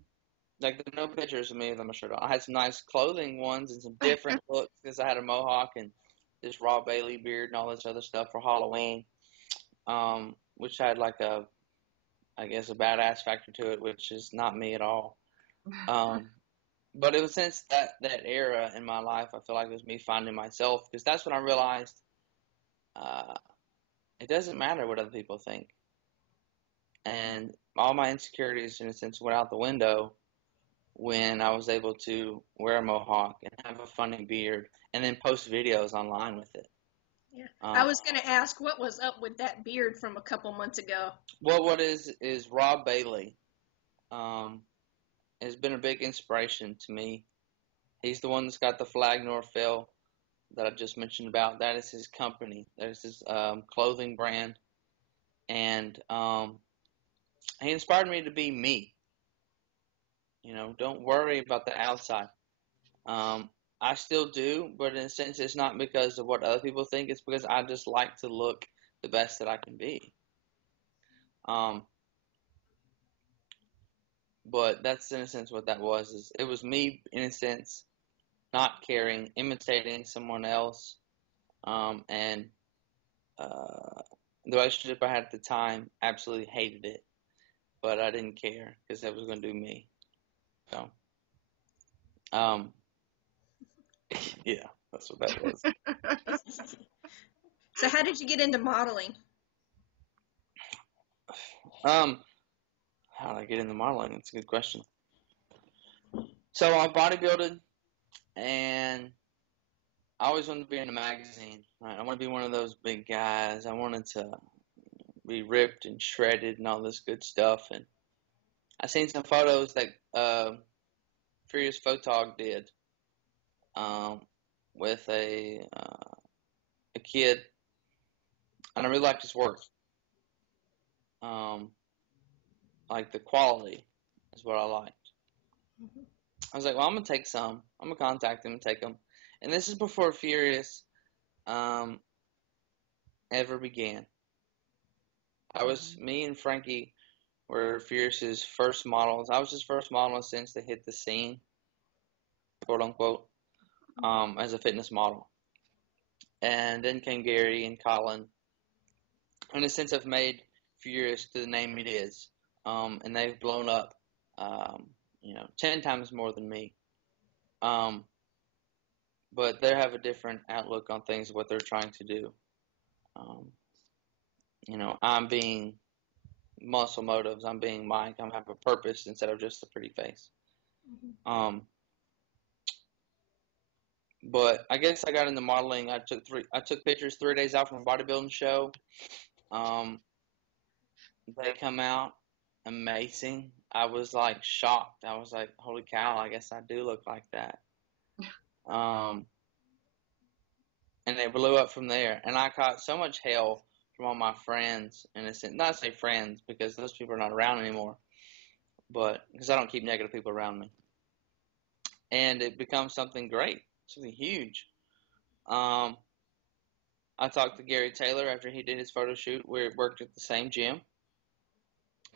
like there's no pictures of me with my shirt on. I had some nice clothing ones and some different looks because I had a mohawk and this Raw Bailey beard and all this other stuff for Halloween, which had like I guess a badass factor to it, which is not me at all. But it was since that era in my life, I feel like it was me finding myself, because that's when I realized it doesn't matter what other people think. And all my insecurities, in a sense, went out the window when I was able to wear a mohawk and have a funny beard and then post videos online with it. Yeah. I was going to ask, what was up with that beard from a couple months ago? Well, what is Rob Bailey has been a big inspiration to me. He's the one that's got the Flag Nor Fail that I just mentioned about. That is his company. There's his clothing brand. And he inspired me to be me. You know, don't worry about the outside. I still do, but in a sense, it's not because of what other people think. It's because I just like to look the best that I can be. But that's, in a sense, what that was. Is it was me, in a sense, not caring, imitating someone else, and the relationship I had at the time, absolutely hated it, but I didn't care because that was going to do me. So, yeah, that's what that was. So how did you get into modeling? How did I get into modeling? That's a good question. So I bodybuilded, and I always wanted to be in a magazine. Right? I want to be one of those big guys. I wanted to be ripped and shredded and all this good stuff. And I seen some photos that Furious Photog did with a kid, and I really liked his work. Like the quality is what I liked. Mm-hmm. I was like, well, I'm gonna take some. I'm gonna contact him and take them. And this is before Furious ever began. Me and Frankie were Furious's first models. I was his first model since they hit the scene, quote unquote, as a fitness model. And then came Gary and Colin. In a sense, I've made Furious to the name it is. And they've blown up, 10 times more than me. But they have a different outlook on things, what they're trying to do. I'm being muscle motives. I'm being Mike. I have a purpose instead of just a pretty face. Mm-hmm. But I guess I got into modeling. I took pictures 3 days out from a bodybuilding show. They come out amazing. I was like shocked. I was like, holy cow, I guess I do look like that. And they blew up from there. And I caught so much hell from all my friends, in a sense. Not say friends, because those people are not around anymore, but because I don't keep negative people around me. And it becomes something great, something huge. I talked to Gary Taylor after he did his photo shoot. We worked at the same gym.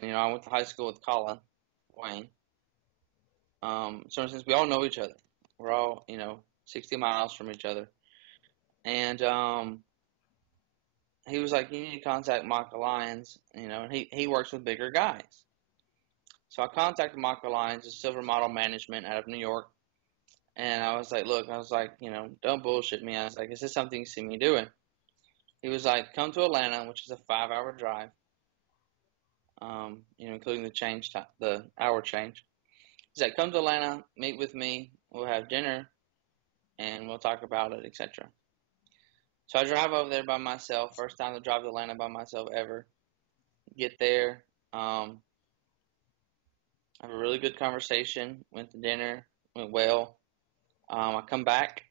I went to high school with Colin Wayne. So since we all know each other, we're all, 60 miles from each other. And he was like, you need to contact Michael Lyons, and he works with bigger guys. So I contacted Michael Lyons, a silver model management out of New York. And I was like, look, don't bullshit me. I was like, is this something you see me doing? He was like, come to Atlanta, which is a 5-hour drive. Including the hour change. He's like, come to Atlanta, meet with me, we'll have dinner, and we'll talk about it, etc. So I drive over there by myself. First time to drive to Atlanta by myself ever. Get there. Have a really good conversation. Went to dinner. Went well. I come back.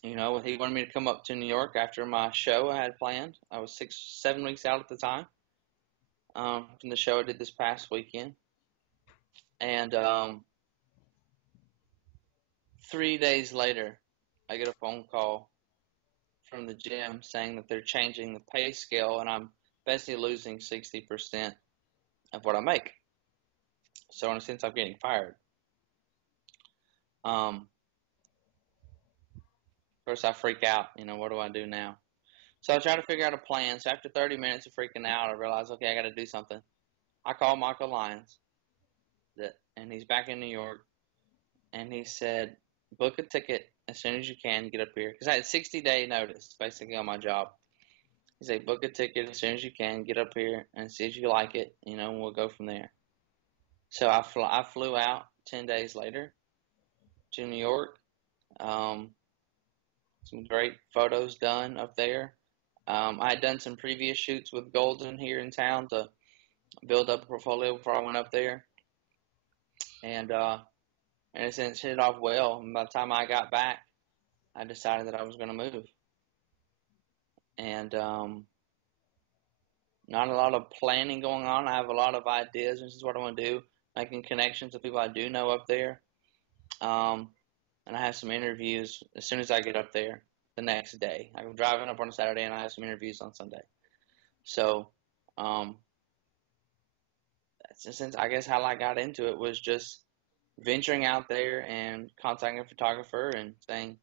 He wanted me to come up to New York after my show I had planned. I was 7 weeks out at the time from the show I did this past weekend. And 3 days later, I get a phone call from the gym saying that they're changing the pay scale and I'm basically losing 60% of what I make. So in a sense, I'm getting fired. First, I freak out. What do I do now? So I try to figure out a plan. So after 30 minutes of freaking out, I realized, okay, I got to do something. I called Michael Lyons, and he's back in New York, and he said, book a ticket as soon as you can, get up here. Because I had 60-day notice, basically, on my job. He said, book a ticket as soon as you can, get up here, and see if you like it, and we'll go from there. So I flew out 10 days later to New York. Some great photos done up there. I had done some previous shoots with Golden here in town to build up a portfolio before I went up there. And in a sense, hit it off well. And by the time I got back, I decided that I was going to move. And not a lot of planning going on. I have a lot of ideas. This is what I want to do, making connections with people I do know up there. And I have some interviews as soon as I get up there the next day. I'm driving up on a Saturday, and I have some interviews on Sunday. So, since I guess how I got into it was just venturing out there and contacting a photographer and saying,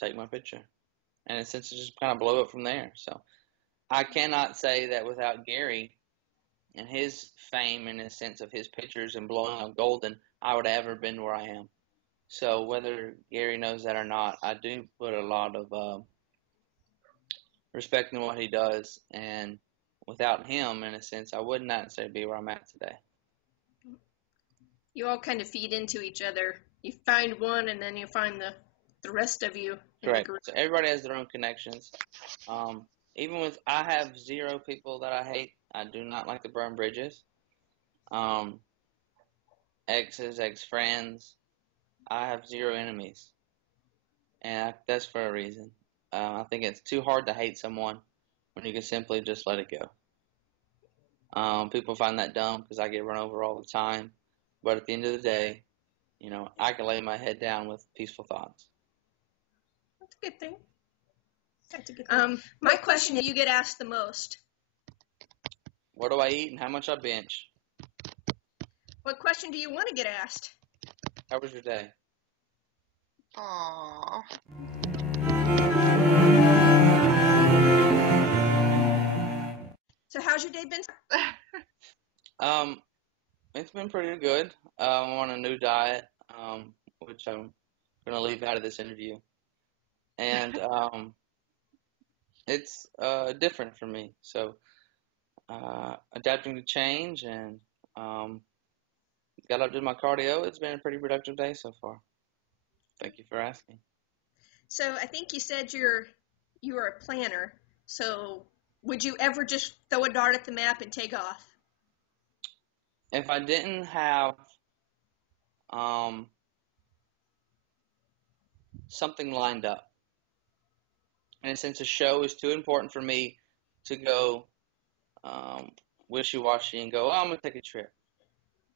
take my picture. And since it just kind of blew up from there. So, I cannot say that without Gary and his fame in the sense of his pictures and blowing up Golden, I would have ever been where I am. So whether Gary knows that or not, I do put a lot of respect in what he does, and without him, in a sense, I would not necessarily be where I'm at today. You all kind of feed into each other. You find one, and then you find the rest of you. Correct. So everybody has their own connections. Even with, I have 0 people that I hate. I do not like to burn bridges. Exes, ex-friends. I have 0 enemies, and that's for a reason. I think it's too hard to hate someone when you can simply just let it go. People find that dumb because I get run over all the time, but at the end of the day, I can lay my head down with peaceful thoughts. That's a good thing. That's a good thing. My question you get asked the most. What do I eat and how much I bench? What question do you want to get asked? How was your day? Aww. So how's your day been? It's been pretty good. I'm on a new diet, which I'm going to leave out of this interview. And it's different for me. So adapting to change and got up to my cardio. It's been a pretty productive day so far. Thank you for asking. So I think you said you are a planner. So would you ever just throw a dart at the map and take off? If I didn't have something lined up, and since a show is too important for me to go wishy-washy and go, I'm going to take a trip.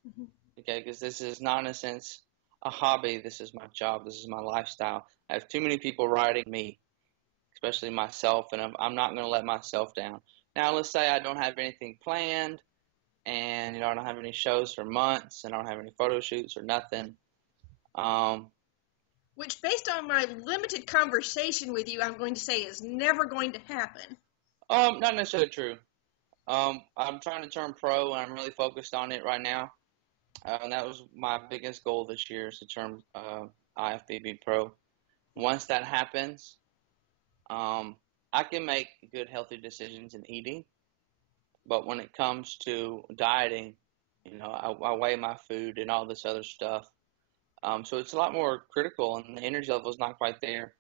Mm-hmm. Okay, because this is not, in a sense, a hobby. This is my job. This is my lifestyle. I have too many people riding me, especially myself, and I'm not going to let myself down. Now, let's say I don't have anything planned, and I don't have any shows for months, and I don't have any photo shoots or nothing. Which, based on my limited conversation with you, I'm going to say is never going to happen. Not necessarily true. I'm trying to turn pro, and I'm really focused on it right now. And that was my biggest goal this year, is to turn IFBB pro. Once that happens, I can make good, healthy decisions in eating. But when it comes to dieting, I weigh my food and all this other stuff. So it's a lot more critical, and the energy level is not quite there.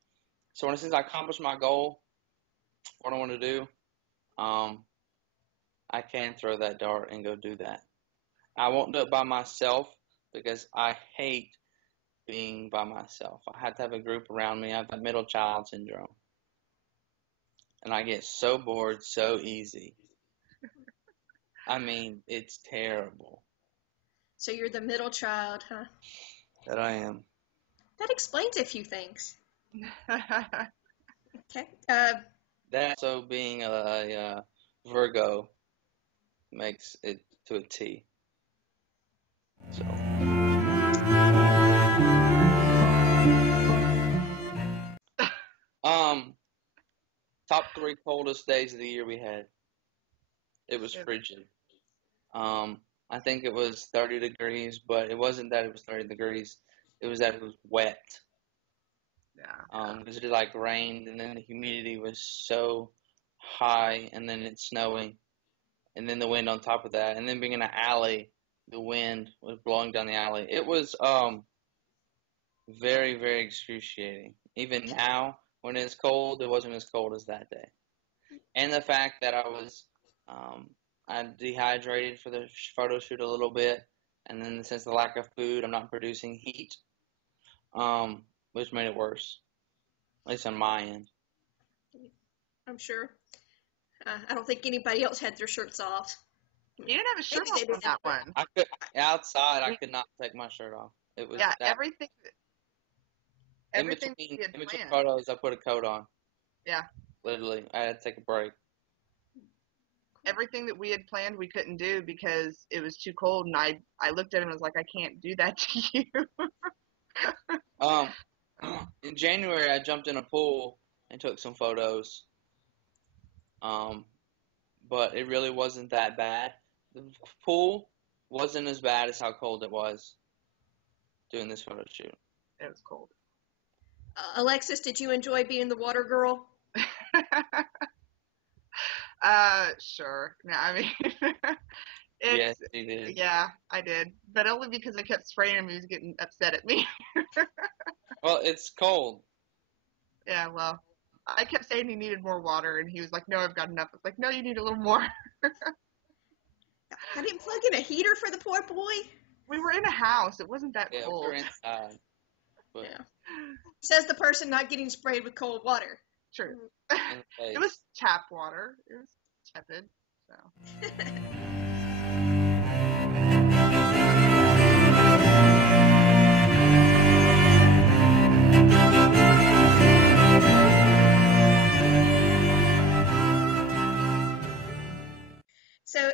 So since I accomplished my goal, what I want to do, um, I can throw that dart and go do that. I won't do it by myself because I hate being by myself. I have to have a group around me. I have that middle child syndrome. And I get so bored so easy. I mean, it's terrible. So you're the middle child, huh? That I am. That explains a few things. Okay. That also being a Virgo makes it to a T. So. Top 3 coldest days of the year we had. It was frigid. I think it was 30 degrees, but it wasn't that it was 30 degrees. It was that it was wet. Yeah. Because it like rained, and then the humidity was so high, and then it's snowing, and then the wind on top of that, and then being in an alley, the wind was blowing down the alley. It was very, very excruciating. Even now, when it's cold, it wasn't as cold as that day. And the fact that I dehydrated for the photo shoot a little bit, and then since the lack of food, I'm not producing heat, which made it worse, at least on my end. I'm sure. I don't think anybody else had their shirts off. You didn't have a shirt off on that one. I could not take my shirt off. It was everything. In between photos, I put a coat on. Yeah. Literally, I had to take a break. Everything that we had planned, we couldn't do because it was too cold, and I looked at him and was like, I can't do that to you. In January, I jumped in a pool and took some photos. But it really wasn't that bad. The pool wasn't as bad as how cold it was doing this photo shoot. It was cold. Alexis, did you enjoy being the water girl? Sure. No, I mean, yes, you did. Yeah, I did, but only because I kept spraying him. He was getting upset at me. Well, it's cold. Yeah, well, I kept saying he needed more water, and he was like, "No, I've got enough." I was like, "No, you need a little more." I didn't plug in a heater for the poor boy. We were in a house. It wasn't that cold. We were inside. But yeah. Says the person not getting sprayed with cold water. True. It was tap water. It was tepid. So. So,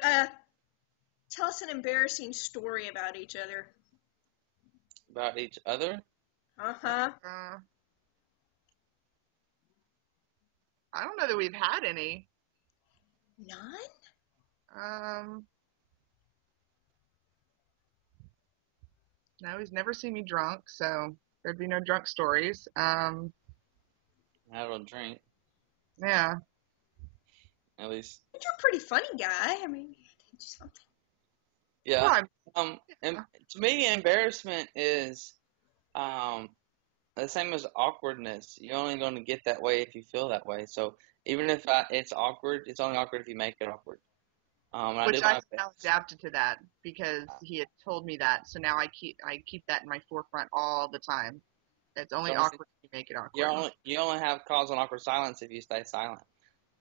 tell us an embarrassing story about each other. About each other? Uh-huh. I don't know that we've had any. None? No, he's never seen me drunk, so there'd be no drunk stories. I don't drink. Yeah. At least. But you're a pretty funny guy. I mean, do something. Yeah. And to me, embarrassment is the same as awkwardness. You're only going to get that way if you feel that way. So even if it's awkward, it's only awkward if you make it awkward. Which I've now adapted to that because he had told me that. So now I keep that in my forefront all the time. It's only awkward if you make it awkward. You only have cause an awkward silence if you stay silent.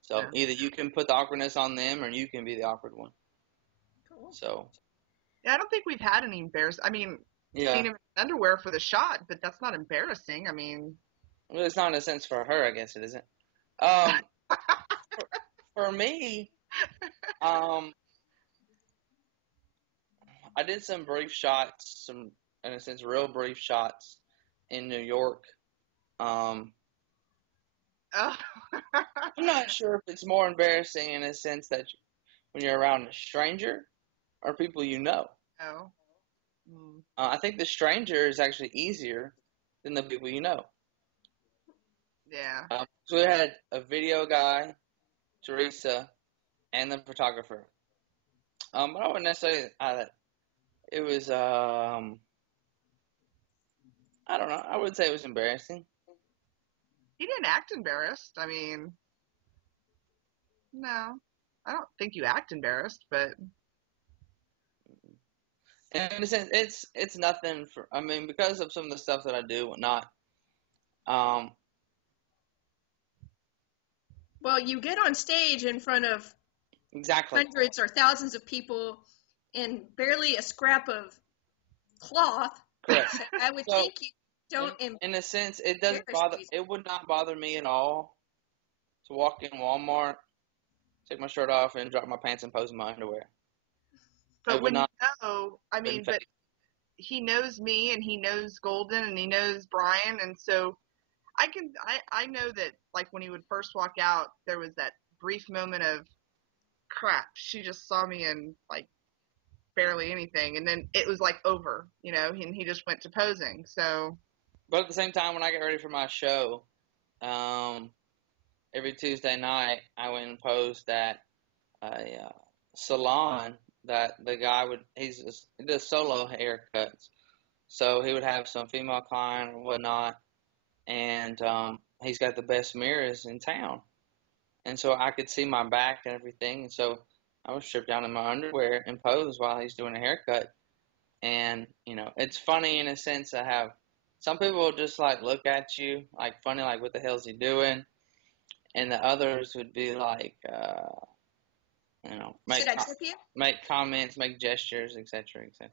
So either you can put the awkwardness on them or you can be the awkward one. Cool. So. Yeah, I don't think we've had any embarrassing. I mean, seen him in underwear for the shot, but that's not embarrassing. I mean. Well, it's not in a sense for her, I guess it isn't. For me, I did some brief shots, in a sense, real brief shots in New York. I'm not sure if it's more embarrassing in a sense that when you're around a stranger or people you know. Oh. I think the stranger is actually easier than the people you know. Yeah. So we had a video guy, Teresa, and the photographer. But I wouldn't necessarily It was, I don't know. I would say it was embarrassing. He didn't act embarrassed. I mean, no, I don't think you act embarrassed, but And in a sense, it's nothing for. I mean, because of some of the stuff that I do, whatnot. Well, you get on stage in front of Exactly. hundreds or thousands of people in barely a scrap of cloth. Correct. So I would So, think you don't. In a sense, it doesn't bother. It would not bother me at all to walk in Walmart, take my shirt off, and drop my pants and pose in my underwear. but It would when not. you know, I mean, but he knows me and he knows Golden and he knows Brian, and so I know that, like, when he would first walk out, there was that brief moment of crap. She just saw me in like barely anything, and then it was like over, and he just went to posing. So, But at the same time, when I get ready for my show, every Tuesday night, I went and posed at a salon that the guy he does solo haircuts. So he would have some female client or whatnot, and he's got the best mirrors in town. And so I could see my back and everything, and so I would strip down in my underwear and pose while he's doing a haircut. And, it's funny in a sense to have some people will just like look at you like funny, like what the hell's he doing? And the others would be like, Should I tip you? make comments, make gestures, etc., etc.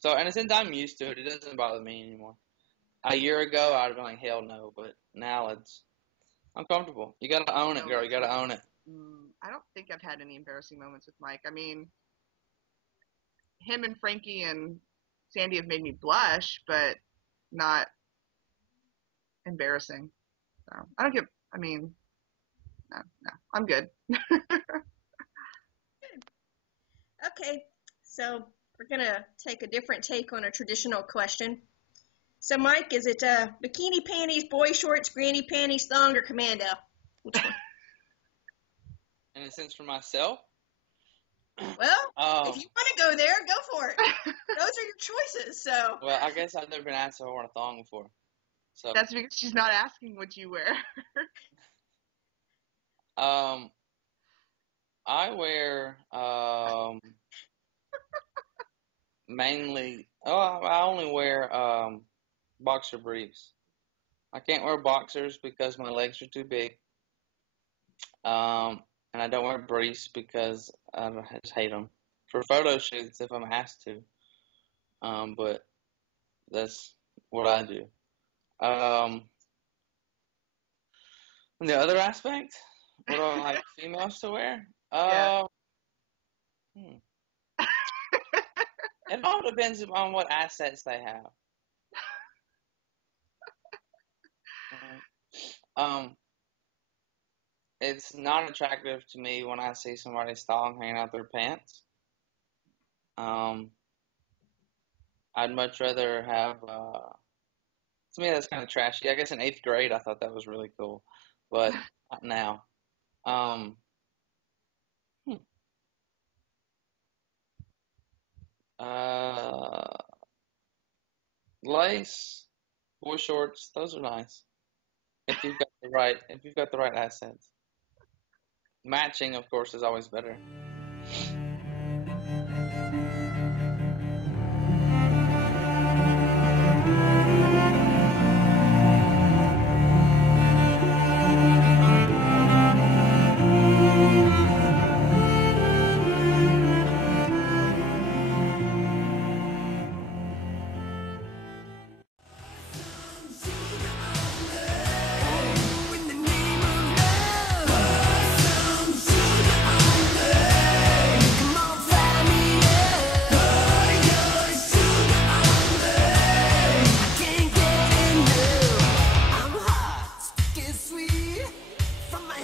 So in a sense, I'm used to it. It doesn't bother me anymore. A year ago, I'd have been like, hell no, but now I'm comfortable. You gotta own it, girl. You gotta own it. I don't think I've had any embarrassing moments with Mike. I mean, him and Frankie and Sandy have made me blush, but not embarrassing. So I don't no, I'm good. Okay, so we're gonna take a different take on a traditional question. So, Mike, is it bikini panties, boy shorts, granny panties, thong, or commando? Which one? In a sense, for myself. Well, if you want to go there, go for it. Those are your choices. So. Well, I guess I've never been asked if I want a thong before. So. That's because she's not asking what you wear. I wear mainly. I only wear boxer briefs. I can't wear boxers because my legs are too big. And I don't wear briefs because I just hate them. For photo shoots, if I'm asked to. But that's what I do. And the other aspect, what do I like females to wear? Yeah. It all depends on what assets they have. It's not attractive to me when I see somebody's thong hanging out their pants. I'd much rather have, to me that's kind of trashy. I guess in 8th grade I thought that was really cool, but not now. Lace, boy shorts, those are nice. If you've got the right assets. Matching, of course, is always better. From my